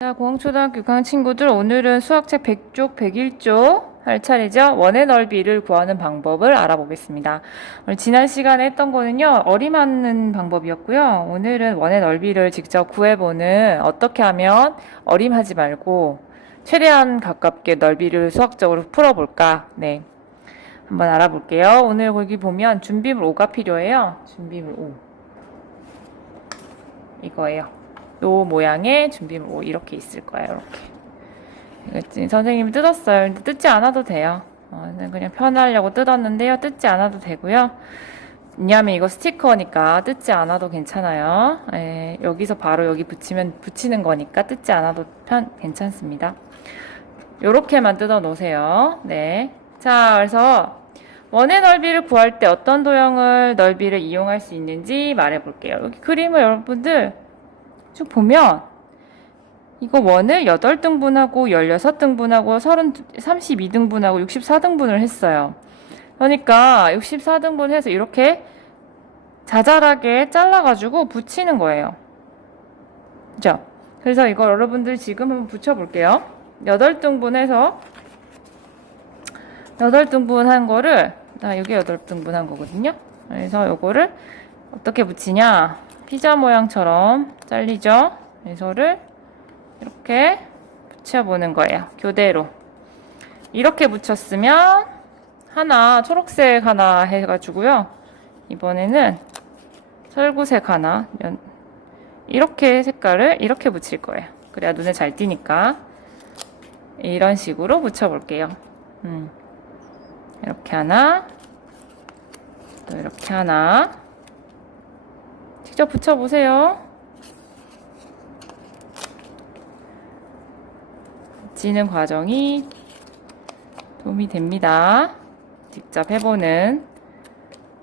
자, 공초등학교 6학년 친구들, 오늘은 수학책 100쪽, 101쪽 할 차례죠. 원의 넓이를 구하는 방법을 알아보겠습니다. 지난 시간에 했던 거는요, 어림하는 방법이었고요. 오늘은 원의 넓이를 직접 구해보는 어떻게 하면 어림하지 말고 최대한 가깝게 넓이를 수학적으로 풀어볼까. 네. 한번 알아볼게요. 오늘 거기 보면 준비물 5가 필요해요. 준비물 5. 이거예요. 요 모양의 준비물 5 이렇게 있을 거예요. 이렇게. 선생님이 뜯었어요. 근데 뜯지 않아도 돼요. 어, 그냥 편하려고 뜯었는데요. 뜯지 않아도 되고요. 왜냐하면 이거 스티커니까 뜯지 않아도 괜찮아요. 예, 여기서 바로 여기 붙이면 붙이는 거니까 뜯지 않아도 편 괜찮습니다. 요렇게만 뜯어 놓으세요. 네. 자, 그래서 원의 넓이를 구할 때 어떤 도형을 넓이를 이용할 수 있는지 말해 볼게요. 여기 그림을 여러분들 쭉 보면 이거 원을 8등분하고 16등분하고 30, 32등분하고 64등분을 했어요. 그러니까 64등분 해서 이렇게 자잘하게 잘라가지고 붙이는 거예요. 그죠? 그래서 이거 여러분들 지금 한번 붙여볼게요. 8등분 해서 8등분 한 거를, 나 여기 8등분 한 거거든요. 그래서 요거를 어떻게 붙이냐. 피자 모양처럼 잘리죠? 그래서를 이렇게 붙여보는 거예요. 교대로. 이렇게 붙였으면 하나 초록색 하나 해가지고요. 이번에는 설구색 하나 연- 이렇게 색깔을 이렇게 붙일 거예요. 그래야 눈에 잘 띄니까 이런 식으로 붙여볼게요. 음. 이렇게 하나 또 이렇게 하나 직접 붙여보세요. 붙이는 과정이 도움이 됩니다. 직접 해보는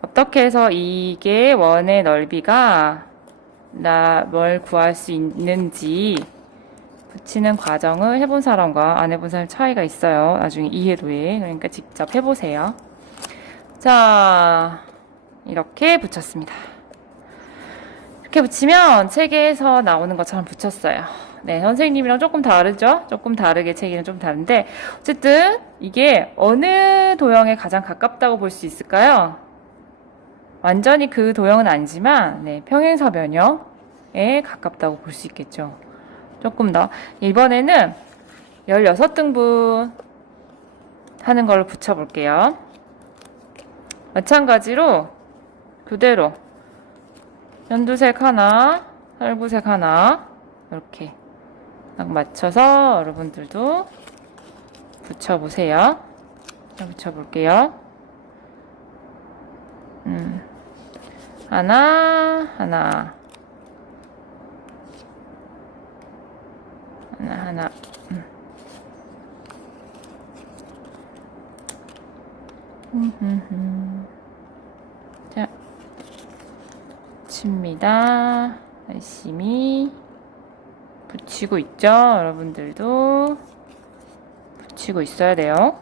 어떻게 해서 이게 원의 넓이가 나뭘 구할 수 있는지 붙이는 과정을 해본 사람과 안 해본 사람 차이가 있어요. 나중에 이해도에 그러니까 직접 해보세요. 자 이렇게 붙였습니다. 이렇게 붙이면 책에서 나오는 것처럼 붙였어요. 네, 선생님이랑 조금 다르죠? 조금 다르게 책이랑 좀 다른데, 어쨌든 이게 어느 도형에 가장 가깝다고 볼 수 있을까요? 완전히 그 도형은 아니지만, 네, 평행사 변형에 가깝다고 볼 수 있겠죠. 조금 더. 이번에는 16등분 하는 걸로 붙여볼게요. 마찬가지로 그대로 연두색 하나, 살구색 하나, 이렇게 딱 맞춰서 여러분들도 붙여보세요. 자, 붙여볼게요. 음, 하나, 하나, 하나, 하나. 음. 음, 자, 칩니다. 열심히. 붙이고 있죠? 여러분들도 붙이고 있어야 돼요.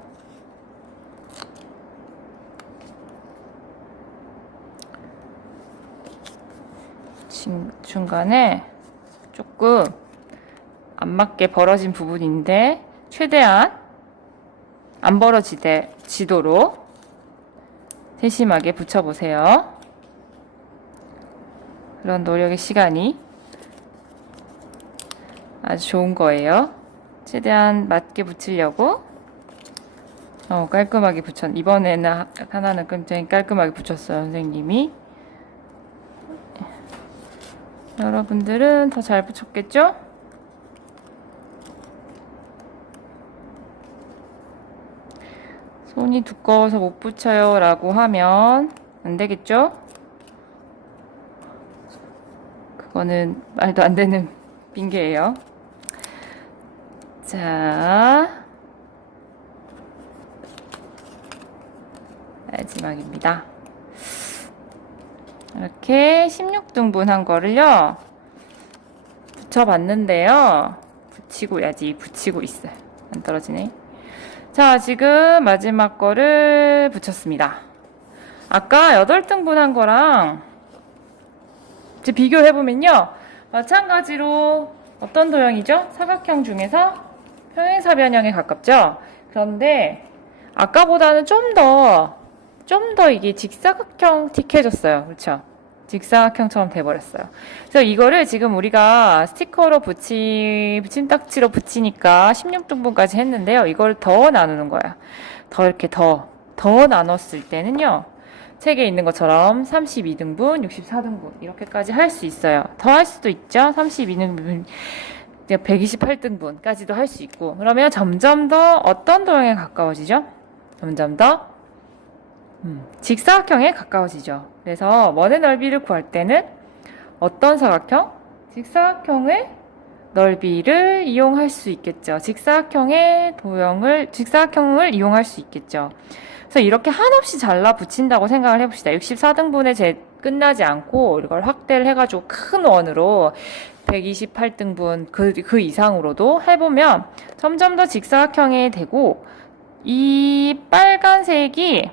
중- 중간에 조금 안 맞게 벌어진 부분인데 최대한 안 벌어지대 지도록 세심하게 붙여보세요. 그런 노력의 시간이 아주 좋은 거예요. 최대한 맞게 붙이려고 어, 깔끔하게 붙였. 이번에는 하- 하나는 굉장히 깔끔하게 붙였어요, 선생님이. 여러분들은 더 잘 붙였겠죠? 손이 두꺼워서 못 붙여요 라고 하면 안 되겠죠? 그거는 말도 안 되는 핑계예요. 자, 마지막입니다. 이렇게 16등분 한 거를요, 붙여봤는데요. 붙이고 야지 붙이고 있어요. 안 떨어지네. 자, 지금 마지막 거를 붙였습니다. 아까 8등분 한 거랑 이제 비교해보면요. 마찬가지로 어떤 도형이죠? 사각형 중에서 평행사변형에 가깝죠? 그런데 아까보다는 좀 더, 좀 더 이게 직사각형 틱해졌어요. 그렇죠? 직사각형처럼 돼버렸어요. 그래서 이거를 지금 우리가 스티커로 붙이, 붙임딱지로 붙이니까 16등분까지 했는데요. 이걸 더 나누는 거야. 더 이렇게 더, 더 나눴을 때는요. 책에 있는 것처럼 32등분, 64등분 이렇게까지 할 수 있어요. 더 할 수도 있죠. 32등분, 128등분까지도 할 수 있고 그러면 점점 더 어떤 도형에 가까워지죠? 점점 더 음, 직사각형에 가까워지죠. 그래서 원의 넓이를 구할 때는 어떤 사각형? 직사각형의 넓이를 이용할 수 있겠죠. 직사각형의 도형을 직사각형을 이용할 수 있겠죠. 그래서 이렇게 한없이 잘라 붙인다고 생각을 해봅시다. 64등분에 제 끝나지 않고 이걸 확대를 해가지고 큰 원으로 128등분 그, 그 이상으로도 해보면 점점 더 직사각형이 되고 이 빨간색이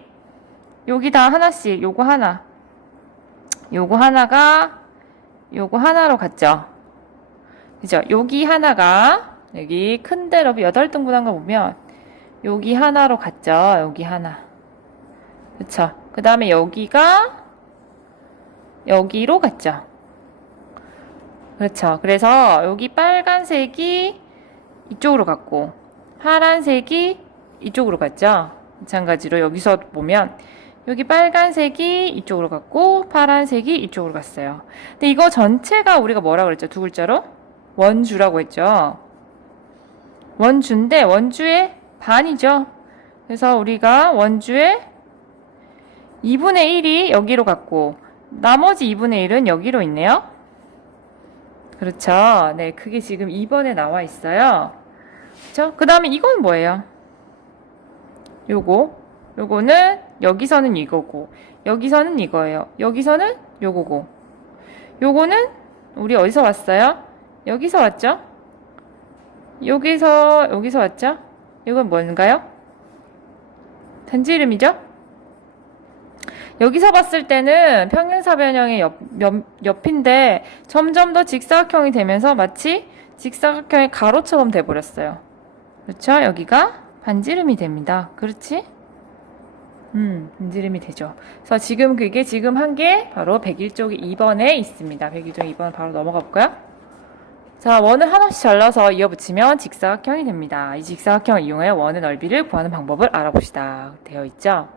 여기다 하나씩 요거 하나 요거 하나가 요거 하나로 갔죠. 그죠? 여기 하나가 여기 큰 데로 8등분한 거 보면 여기 하나로 갔죠. 여기 하나. 그쵸? 그 다음에 여기가 여기로 갔죠. 그렇죠. 그래서 여기 빨간색이 이쪽으로 갔고 파란색이 이쪽으로 갔죠. 마찬가지로 여기서 보면 여기 빨간색이 이쪽으로 갔고 파란색이 이쪽으로 갔어요. 근데 이거 전체가 우리가 뭐라 그랬죠? 두 글자로 원주라고 했죠. 원주인데 원주의 반이죠. 그래서 우리가 원주의 2분의 1이 여기로 갔고 나머지 2분의 1은 여기로 있네요. 그렇죠. 네, 그게 지금 2번에 나와 있어요. 그렇죠? 그 다음에 이건 뭐예요? 요거. 요거는 여기서는 이거고 여기서는 이거예요. 여기서는 요거고 요거는 우리 어디서 왔어요? 여기서 왔죠? 여기서 여기서 왔죠? 이건 뭔가요? 단지 이름이죠? 여기서 봤을 때는 평행사변형의 옆, 옆, 옆인데 점점 더 직사각형이 되면서 마치 직사각형의 가로처럼 돼버렸어요. 그렇죠? 여기가 반지름이 됩니다. 그렇지? 음, 반지름이 되죠. 그래서 지금 그게 지금 한 게 바로 101쪽 2번에 있습니다. 101쪽 2번 바로 넘어가 볼까요? 자, 원을 하나씩 잘라서 이어붙이면 직사각형이 됩니다. 이 직사각형을 이용해 원의 넓이를 구하는 방법을 알아봅시다. 되어 있죠?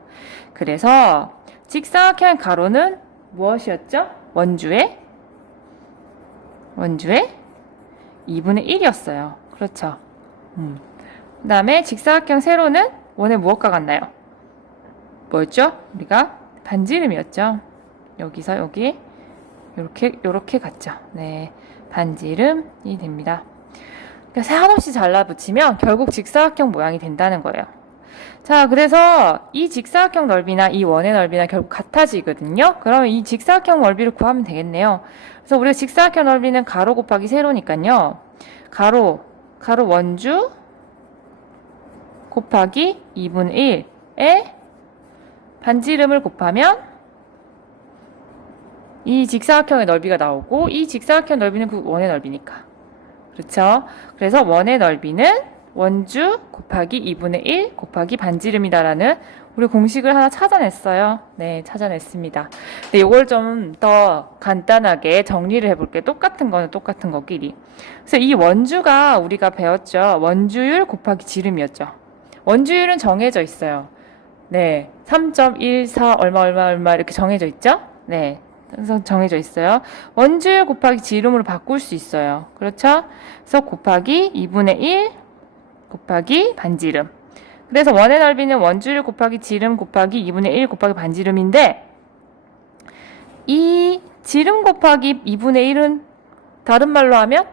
그래서 직사각형의 가로는 무엇이었죠? 원주의 원주의 2분의 1이었어요. 그렇죠. 음. 그 다음에 직사각형 세로는 원의 무엇과 같나요? 뭐였죠? 우리가 반지름이었죠. 여기서 여기 이렇게 이렇게 갔죠. 네, 반지름이 됩니다. 그러니까 세 한없이 잘라붙이면 결국 직사각형 모양이 된다는 거예요. 자, 그래서 이 직사각형 넓이나 이 원의 넓이나 결국 같아지거든요. 그러면 이 직사각형 넓이를 구하면 되겠네요. 그래서 우리가 직사각형 넓이는 가로 곱하기 세로니까요. 가로, 가로 원주 곱하기 2분의 1에 반지름을 곱하면 이 직사각형의 넓이가 나오고 이 직사각형 넓이는 그 원의 넓이니까. 그렇죠? 그래서 원의 넓이는 원주 곱하기 2분의 1 곱하기 반지름이다라는 우리 공식을 하나 찾아냈어요. 네, 찾아냈습니다. 근데 이걸 좀 더 간단하게 정리를 해볼게요. 똑같은 거는 똑같은 거끼리. 그래서 이 원주가 우리가 배웠죠. 원주율 곱하기 지름이었죠. 원주율은 정해져 있어요. 네, 3.14 얼마 얼마 얼마 이렇게 정해져 있죠? 네, 항상 정해져 있어요. 원주율 곱하기 지름으로 바꿀 수 있어요. 그렇죠? 그래서 곱하기 2분의 1 곱하기 반지름. 그래서 원의 넓이는 원주율 곱하기 지름 곱하기 2분의 1 곱하기 반지름인데 이 지름 곱하기 2분의 1은 다른 말로 하면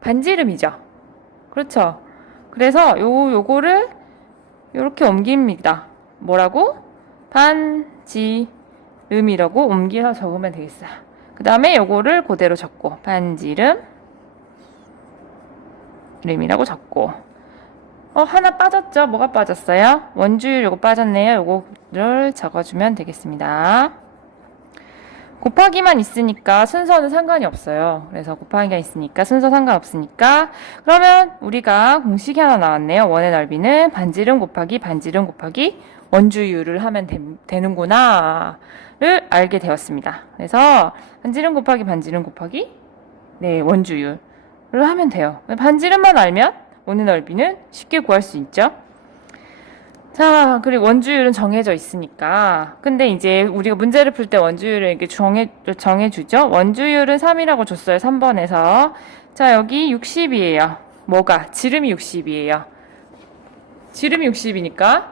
반지름이죠. 그렇죠? 그래서 요 요거를 이렇게 옮깁니다. 뭐라고? 반지름이라고 옮겨서 적으면 되겠어요. 그 다음에 요거를 그대로 적고 반지름 름이라고 적고 어 하나 빠졌죠? 뭐가 빠졌어요? 원주율 요거 빠졌네요. 요거를 적어주면 되겠습니다. 곱하기만 있으니까 순서는 상관이 없어요. 그래서 곱하기가 있으니까 순서 상관없으니까 그러면 우리가 공식이 하나 나왔네요. 원의 넓이는 반지름 곱하기 반지름 곱하기 원주율을 하면 되, 는구나를 알게 되었습니다. 그래서 반지름 곱하기 반지름 곱하기 네 원주율을 하면 돼요. 반지름만 알면 원의 넓이는 쉽게 구할 수 있죠. 자, 그리고 원주율은 정해져 있으니까. 근데 이제 우리가 문제를 풀 때 원주율을 이렇게 정해, 정해주죠? 원주율은 3이라고 줬어요. 3번에서. 자, 여기 60이에요. 뭐가? 지름이 60이에요. 지름이 60이니까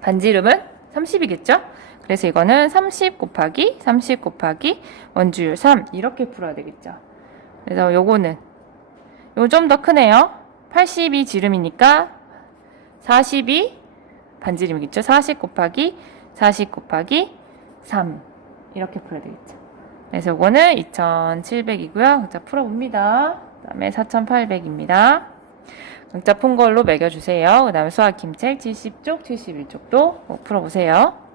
반지름은 30이겠죠? 그래서 이거는 30 곱하기 30 곱하기 원주율 3 이렇게 풀어야 되겠죠. 그래서 요거는 요거 좀더 크네요. 80이 지름이니까 40이 반지름이겠죠. 40 곱하기 40 곱하기 3 이렇게 풀어야 되겠죠. 그래서 요거는 2700이고요. 자 풀어봅니다. 그 다음에 4800입니다. 강자 푼 걸로 매겨주세요. 그 다음에 수학 김책 70쪽, 71쪽도 풀어보세요.